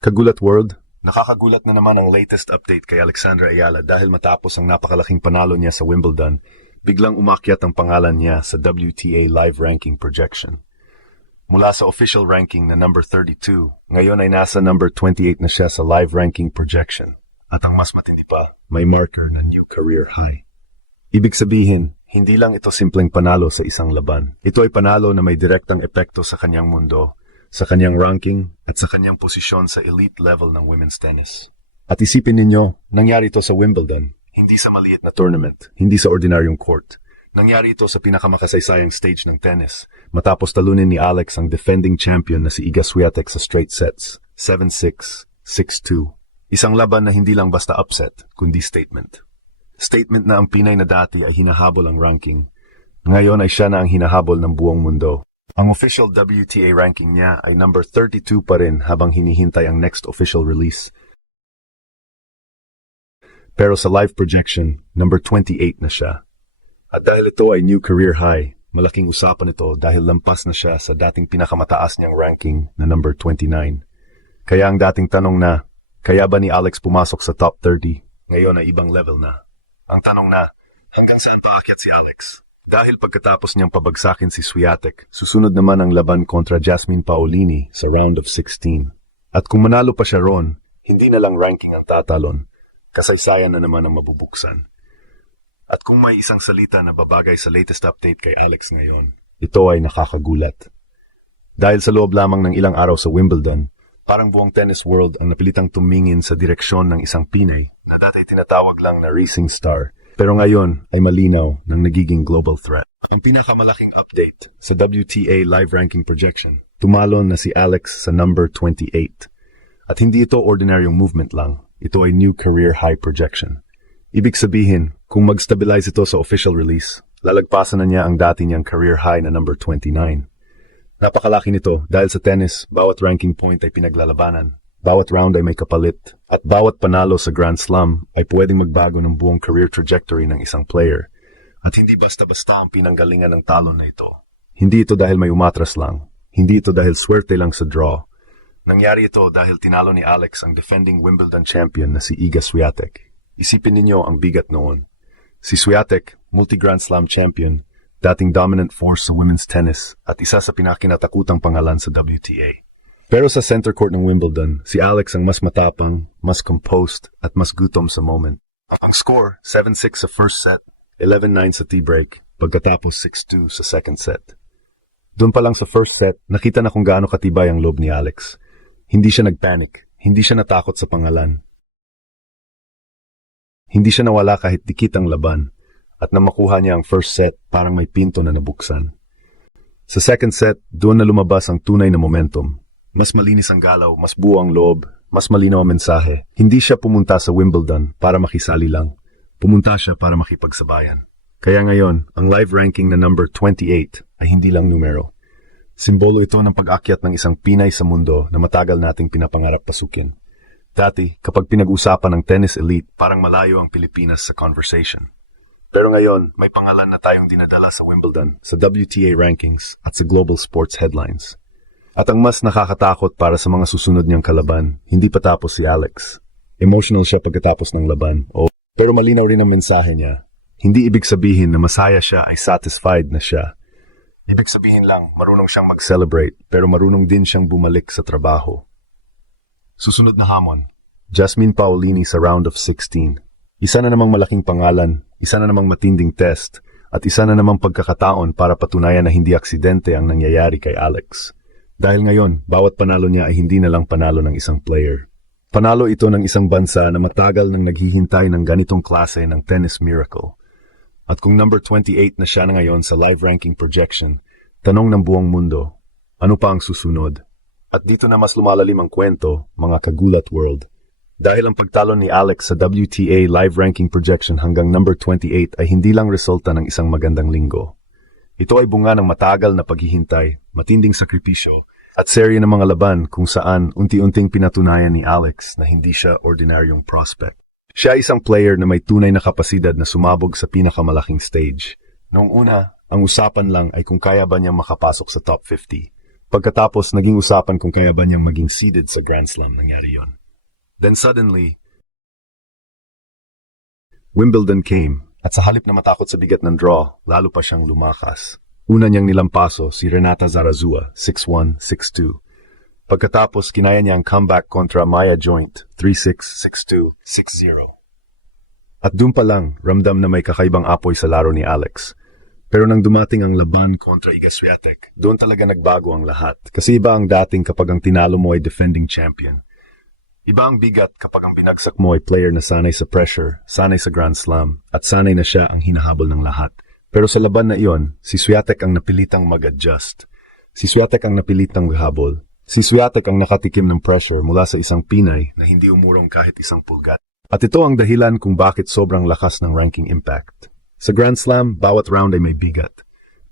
Kagulat World, nakakagulat na naman ang latest update kay Alexandra Ayala dahil matapos ang napakalaking panalo niya sa Wimbledon, biglang umakyat ang pangalan niya sa WTA Live Ranking Projection. Mula sa official ranking na number 32, ngayon ay nasa number 28 na siya sa Live Ranking Projection. At ang mas matindi pa, may marker na new career high. Ibig sabihin, hindi lang ito simpleng panalo sa isang laban. Ito ay panalo na may direktang epekto sa kanyang mundo, sa kanyang ranking, at sa kanyang posisyon sa elite level ng women's tennis. At isipin ninyo, nangyari ito sa Wimbledon, hindi sa maliit na tournament, hindi sa ordinaryong court. Nangyari ito sa pinakamakasay-sayang stage ng tennis, matapos talunin ni Alex ang defending champion na si Iga Swiatek sa straight sets, 7-6, 6-2. Isang laban na hindi lang basta upset, kundi statement. Statement na ang Pinay na dati ay hinahabol ang ranking. Ngayon ay siya na ang hinahabol ng buong mundo. Ang official WTA ranking niya ay number 32 pa rin habang hinihintay ang next official release. Pero sa live projection, number 28 na siya. At dahil ito ay new career high, malaking usapan ito dahil lampas na siya sa dating pinakamataas niyang ranking na number 29. Kaya ang dating tanong na, kaya ba ni Alex pumasok sa top 30? Ngayon ay ibang level na. Ang tanong na, hanggang saan paakyat si Alex? Dahil pagkatapos niyang pabagsakin si Swiatek, susunod naman ang laban kontra Jasmine Paolini sa round of 16. At kung manalo pa siya ron, hindi na lang ranking ang tatalon, kasaysayan na naman ang mabubuksan. At kung may isang salita na babagay sa latest update kay Alex ngayon, ito ay nakakagulat. Dahil sa loob lamang ng ilang araw sa Wimbledon, parang buong tennis world ang napilitang tumingin sa direksyon ng isang Pinay na dati tinatawag lang na racing star, pero ngayon ay malinaw ng nagiging global threat. Ang pinakamalaking update sa WTA Live Ranking Projection, tumalon na si Alex sa number 28. At hindi ito ordinaryong movement lang, ito ay new career high projection. Ibig sabihin, kung mag-stabilize ito sa official release, lalagpasan na niya ang dati niyang career high na number 29. Napakalaki nito dahil sa tennis, bawat ranking point ay pinaglalabanan, bawat round ay may kapalit, at bawat panalo sa Grand Slam ay pwedeng magbago ng buong career trajectory ng isang player. At hindi basta-basta ang pinanggalingan ng talon na ito. Hindi ito dahil may umatras lang, hindi ito dahil swerte lang sa draw. Nangyari ito dahil tinalo ni Alex ang defending Wimbledon champion na si Iga Swiatek. Isipin ninyo ang bigat noon. Si Swiatek, multi-Grand Slam champion, dating dominant force sa women's tennis at isa sa pinakinatakutang pangalan sa WTA. Pero sa center court ng Wimbledon, si Alex ang mas matapang, mas composed at mas gutom sa moment. Ang score, 7-6 sa first set, 11-9 sa tie-break, pagkatapos 6-2 sa second set. Doon pa lang sa first set, nakita na kung gaano katibay ang loob ni Alex. Hindi siya nagpanic, hindi siya natakot sa pangalan. Hindi siya nawala kahit dikit ang laban. At nang makuha niya ang first set, parang may pinto na nabuksan. Sa second set, doon na lumabas ang tunay na momentum. Mas malinis ang galaw, mas buo ang loob, mas malinaw ang mensahe. Hindi siya pumunta sa Wimbledon para makisali lang. Pumunta siya para makipagsabayan. Kaya ngayon, ang live ranking na number 28 ay hindi lang numero. Simbolo ito ng pag-akyat ng isang Pinay sa mundo na matagal nating pinapangarap pasukin. Dati, kapag pinag-usapan ng tennis elite, parang malayo ang Pilipinas sa conversation. Pero ngayon, may pangalan na tayong dinadala sa Wimbledon, sa WTA rankings at sa global sports headlines. At ang mas nakakatakot para sa mga susunod niyang kalaban, hindi pa tapos si Alex. Emotional siya pagkatapos ng laban. Pero malinaw rin ang mensahe niya. Hindi ibig sabihin na masaya siya ay satisfied na siya. Ibig sabihin lang, marunong siyang mag-celebrate, pero marunong din siyang bumalik sa trabaho. Susunod na hamon, Jasmine Paolini sa round of 16. Isa na namang malaking pangalan, isa na namang matinding test, at isa na namang pagkakataon para patunayan na hindi aksidente ang nangyayari kay Alex. Dahil ngayon, bawat panalo niya ay hindi na lang panalo ng isang player. Panalo ito ng isang bansa na matagal nang naghihintay ng ganitong klase ng tennis miracle. At kung number 28 na siya na ngayon sa live ranking projection, tanong ng buong mundo, ano pa ang susunod? At dito na mas lumalalim ang kwento, mga kagulat world. Dahil ang pagtalo ni Alex sa WTA Live Ranking Projection hanggang number 28 ay hindi lang resulta ng isang magandang linggo. Ito ay bunga ng matagal na paghihintay, matinding sakripisyo, at serye ng mga laban kung saan unti-unting pinatunayan ni Alex na hindi siya ordinaryong prospect. Siya ay isang player na may tunay na kapasidad na sumabog sa pinakamalaking stage. Noong una, ang usapan lang ay kung kaya ba niyang makapasok sa top 50. Pagkatapos, naging usapan kung kaya ba niyang maging seeded sa Grand Slam. Nangyari yon. Then suddenly, Wimbledon came, at sa halip na matakot sa bigat ng draw, lalo pa siyang lumakas. Una niyang nilampaso si Renata Zarazua, 6-1, 6-2. Pagkatapos, kinaya niya ang comeback kontra Maya Joint, 3-6, 6-2, 6-0. At doon pa lang, ramdam na may kakaibang apoy sa laro ni Alex. Pero nang dumating ang laban kontra Iga Swiatek, doon talaga nagbago ang lahat. Kasi iba ang dating kapag ang tinalo mo ay defending champion. Iba ang bigat kapag ang binagsak mo ay player na sanay sa pressure, sanay sa Grand Slam, at sanay na siya ang hinahabol ng lahat. Pero sa laban na iyon, si Swiatek ang napilitang mag-adjust. Si Swiatek ang napilitang maghabol. Si Swiatek ang nakatikim ng pressure mula sa isang Pinay na hindi umurong kahit isang pulgat. At ito ang dahilan kung bakit sobrang lakas ng ranking impact. Sa Grand Slam, bawat round ay may bigat.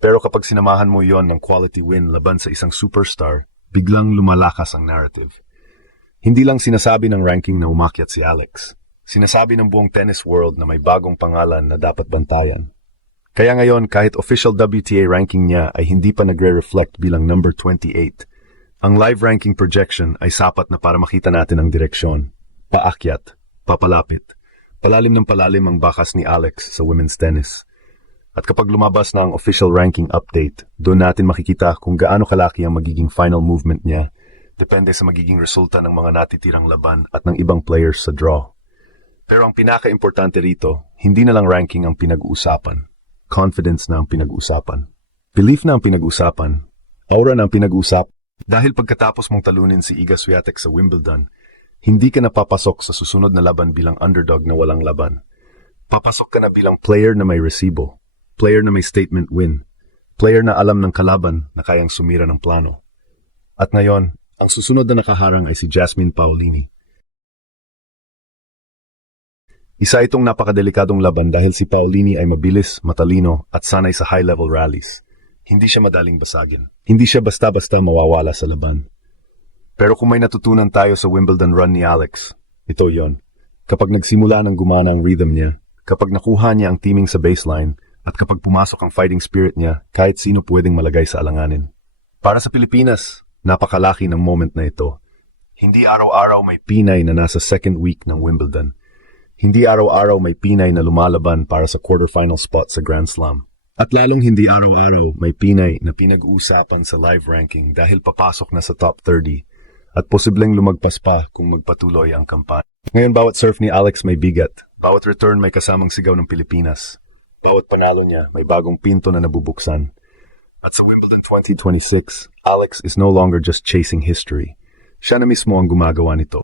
Pero kapag sinamahan mo yon ng quality win laban sa isang superstar, biglang lumalakas ang narrative. Hindi lang sinasabi ng ranking na umakyat si Alex. Sinasabi ng buong tennis world na may bagong pangalan na dapat bantayan. Kaya ngayon, kahit official WTA ranking niya ay hindi pa nagre-reflect bilang number 28, ang live ranking projection ay sapat na para makita natin ang direksyon. Paakyat, papalapit. Palalim ng palalim ang bakas ni Alex sa women's tennis. At kapag lumabas na ang official ranking update, doon natin makikita kung gaano kalaki ang magiging final movement niya. Depende sa magiging resulta ng mga natitirang laban at ng ibang players sa draw. Pero ang pinaka-importante rito, hindi na lang ranking ang pinag-uusapan. Confidence na ang pinag-uusapan. Belief na ang pinag-uusapan. Aura na ang pinag-uusapan. Dahil pagkatapos mong talunin si Iga Swiatek sa Wimbledon, hindi ka napapasok sa susunod na laban bilang underdog na walang laban. Papasok ka na bilang player na may resibo, player na may statement win, player na alam ng kalaban na kayang sumira ng plano. At ngayon, ang susunod na nakaharang ay si Jasmine Paolini. Isa itong napakadelikadong laban dahil si Paolini ay mabilis, matalino at sanay sa high-level rallies. Hindi siya madaling basagin. Hindi siya basta-basta mawawala sa laban. Pero kung may natutunan tayo sa Wimbledon run ni Alex, ito yon. Kapag nagsimula ng gumana ang rhythm niya, kapag nakuha niya ang teaming sa baseline, at kapag pumasok ang fighting spirit niya, kahit sino pwedeng malagay sa alanganin. Para sa Pilipinas, napakalaki ng moment na ito. Hindi araw-araw may Pinay na nasa second week ng Wimbledon. Hindi araw-araw may Pinay na lumalaban para sa quarterfinal spot sa Grand Slam. At lalong hindi araw-araw may Pinay na pinag-uusapan sa live ranking dahil papasok na sa top 30 at posibleng lumagpas pa kung magpatuloy ang kampanya. Ngayon bawat serve ni Alex may bigat, bawat return may kasamang sigaw ng Pilipinas, bawat panalo niya may bagong pinto na nabubuksan. At sa Wimbledon 2026, Alex is no longer just chasing history. Siya na mismo ang gumagawa nito.